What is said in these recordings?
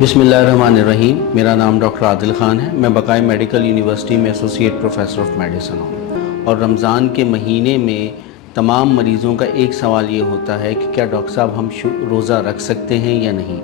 बिस्मिल्लाहिर्रहमानिर्रहीम। मेरा नाम डॉक्टर आदिल ख़ान है। मैं बकाया मेडिकल यूनिवर्सिटी में एसोसिएट प्रोफेसर ऑफ मेडिसिन हूँ। और रमज़ान के महीने में तमाम मरीज़ों का एक सवाल ये होता है कि क्या डॉक्टर साहब हम रोज़ा रख सकते हैं या नहीं।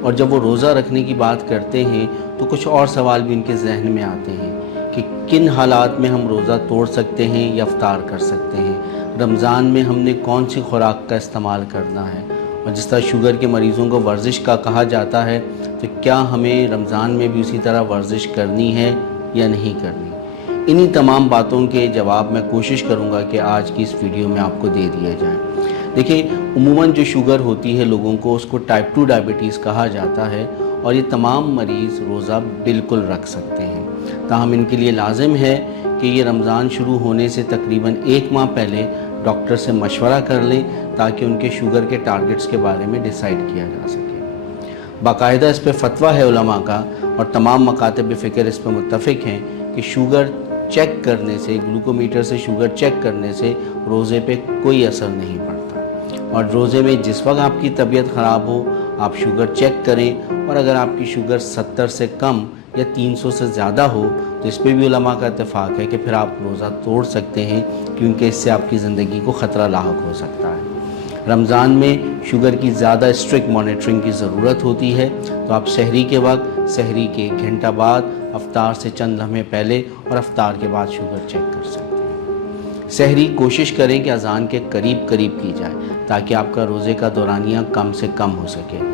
और जब वो रोज़ा रखने की बात करते हैं तो कुछ और सवाल भी उनके जहन में आते हैं कि किन हालात में हम रोज़ा तोड़ सकते हैं या इफ्तार कर सकते हैं। रमज़ान में हमने कौन सी खुराक का इस्तेमाल करना है। और जिस तरह शुगर के मरीज़ों को वर्जिश का कहा जाता है, तो क्या हमें रमज़ान में भी उसी तरह वर्जिश करनी है या नहीं करनी। इन्हीं तमाम बातों के जवाब मैं कोशिश करूंगा कि आज की इस वीडियो में आपको दे दिया जाए। देखिए, उमूमन जो शुगर होती है लोगों को, उसको टाइप 2 डायबिटीज़ कहा जाता है और ये तमाम मरीज़ रोज़ा बिल्कुल रख सकते हैं। ताहम इनके लिए लाजिम है कि ये रमज़ान शुरू होने से तकरीबन 1 माह पहले डॉक्टर से मशवरा कर लें ताकि उनके शुगर के टारगेट्स के बारे में डिसाइड किया जा सके। बाकायदा इस पर फतवा है उलमा का और तमाम मकातब फ़िक्र इस पर मुत्तफ़िक हैं कि शुगर चेक करने से, ग्लूकोमीटर से शुगर चेक करने से रोज़े पे कोई असर नहीं पड़ता। और रोज़े में जिस वक्त आपकी तबीयत ख़राब हो आप शुगर चेक करें, और अगर आपकी शुगर 70 से कम या 300 से ज़्यादा हो तो इस पर भी उलमा का इत्तेफाक है कि फिर आप रोज़ा तोड़ सकते हैं, क्योंकि इससे आपकी ज़िंदगी को ख़तरा लाहक हो सकता है। रमज़ान में शुगर की ज़्यादा स्ट्रिक्ट मॉनिटरिंग की ज़रूरत होती है, तो आप सहरी के वक्त, सहरी के 1 घंटा बाद, अफ्तार से चंद लम्हे पहले और अफ्तार के बाद शुगर चेक कर सकते हैं। सहरी कोशिश करें कि अज़ान के करीब करीब की जाए ताकि आपका रोज़े का दौरानिया कम से कम हो सके।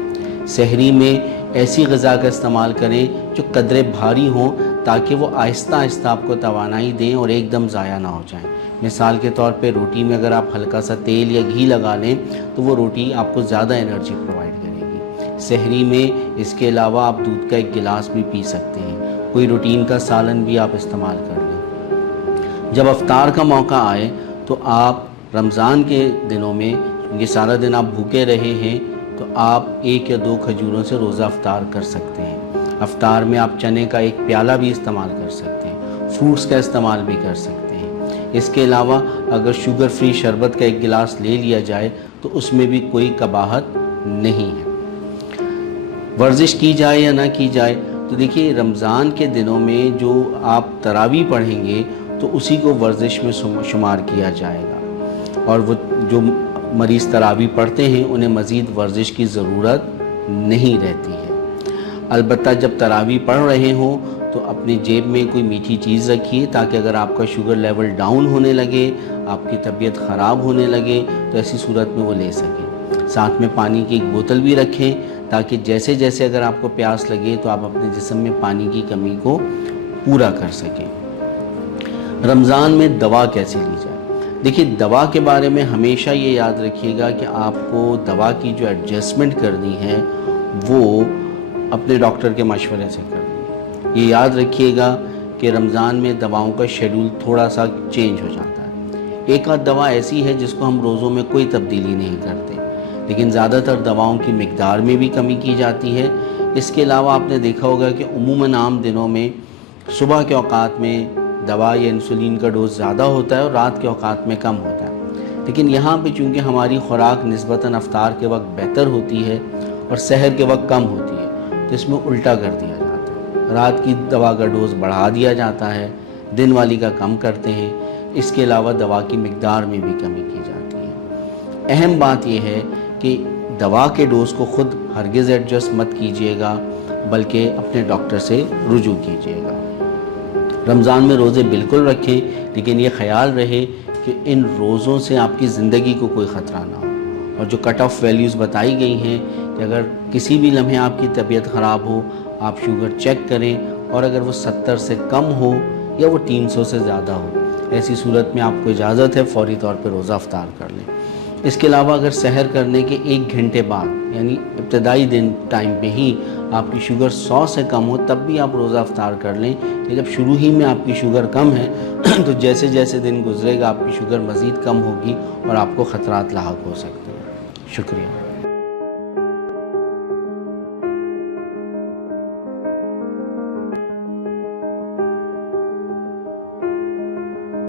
सहरी में ऐसी ग़िज़ा का इस्तेमाल करें जो कदरे भारी हों ताकि वो आहिस्ता आहिस्ता आपको तवानाई दें और एकदम ज़ाया ना हो जाएं। मिसाल के तौर पे रोटी में अगर आप हल्का सा तेल या घी लगा लें तो वो रोटी आपको ज़्यादा एनर्जी प्रोवाइड करेगी। सहरी में इसके अलावा आप दूध का 1 गिलास भी पी सकते हैं। कोई रूटीन का सालन भी आप इस्तेमाल कर लें। जब अफ्तार का मौका आए तो आप रमज़ान के दिनों में, ये सारा दिन आप भूखे रहे हैं, तो आप 1 या 2 खजूरों से रोज़ा अफ्तार कर सकते हैं। अफ्तार में आप चने का 1 प्याला भी इस्तेमाल कर सकते हैं, फ्रूट्स का इस्तेमाल भी कर सकते हैं। इसके अलावा अगर शुगर फ्री शरबत का 1 गिलास ले लिया जाए तो उसमें भी कोई कबाहत नहीं है। वर्जिश की जाए या ना की जाए, तो देखिए रमज़ान के दिनों में जो आप तरावी पढ़ेंगे तो उसी को वर्जिश में शुमार किया जाएगा। और वो जो मरीज़ तरावी पढ़ते हैं उन्हें मज़ीद वर्जिश की ज़रूरत नहीं रहती है। अलबत्ता जब तरावी पढ़ रहे हों तो अपनी जेब में कोई मीठी चीज़ रखिए ताकि अगर आपका शुगर लेवल डाउन होने लगे, आपकी तबीयत ख़राब होने लगे, तो ऐसी सूरत में वो ले सकें। साथ में पानी की 1 बोतल भी रखें ताकि जैसे जैसे अगर आपको प्यास लगे तो आप अपने जिस्म में पानी की कमी को पूरा कर सकें। रमज़ान में दवा कैसे ली जाए। देखिए, दवा के बारे में हमेशा ये याद रखिएगा कि आपको दवा की जो एडजस्टमेंट करनी है वो अपने डॉक्टर के मशवरे से करनी है। ये याद रखिएगा कि रमज़ान में दवाओं का शेड्यूल थोड़ा सा चेंज हो जाता है। एक आध दवा ऐसी है जिसको हम रोज़ों में कोई तब्दीली नहीं करते, लेकिन ज़्यादातर दवाओं की मिकदार में भी कमी की जाती है। इसके अलावा आपने देखा होगा कि उमूमन आम दिनों में सुबह के औकात में दवा या इंसुलिन का डोज ज़्यादा होता है और रात के औकात में कम होता है। लेकिन यहाँ पे चूँकि हमारी खुराक निस्बतन अफ्तार के वक्त बेहतर होती है और सहर के वक्त कम होती है, तो इसमें उल्टा कर दिया जाता है। रात की दवा का डोज बढ़ा दिया जाता है, दिन वाली का कम करते हैं। इसके अलावा दवा की मिकदार में भी कमी की जाती है। अहम बात यह है कि दवा के डोज को ख़ुद हरगिज़ एडजस्ट मत कीजिएगा, बल्कि अपने डॉक्टर से रुजू कीजिएगा। रमज़ान में रोज़े बिल्कुल रखें, लेकिन ये ख्याल रहे कि इन रोज़ों से आपकी ज़िंदगी को कोई ख़तरा ना हो। और जो कट ऑफ वैल्यूज़ बताई गई हैं कि अगर किसी भी लम्हे आपकी तबीयत ख़राब हो आप शुगर चेक करें, और अगर वो 70 से कम हो या वो 300 से ज़्यादा हो, ऐसी सूरत में आपको इजाज़त है फ़ौरी तौर पर रोज़ा अफ्तार कर लें। इसके अलावा अगर सहर करने के 1 घंटे बाद, यानी इब्तदाई दिन टाइम पे ही आपकी शुगर 100 से कम हो, तब भी आप रोज़ा अफ्तार कर लें। कि जब शुरू ही में आपकी शुगर कम है तो जैसे जैसे दिन गुजरेगा आपकी शुगर मज़ीद कम होगी और आपको ख़तरात लाहक हो सकते हैं। शुक्रिया।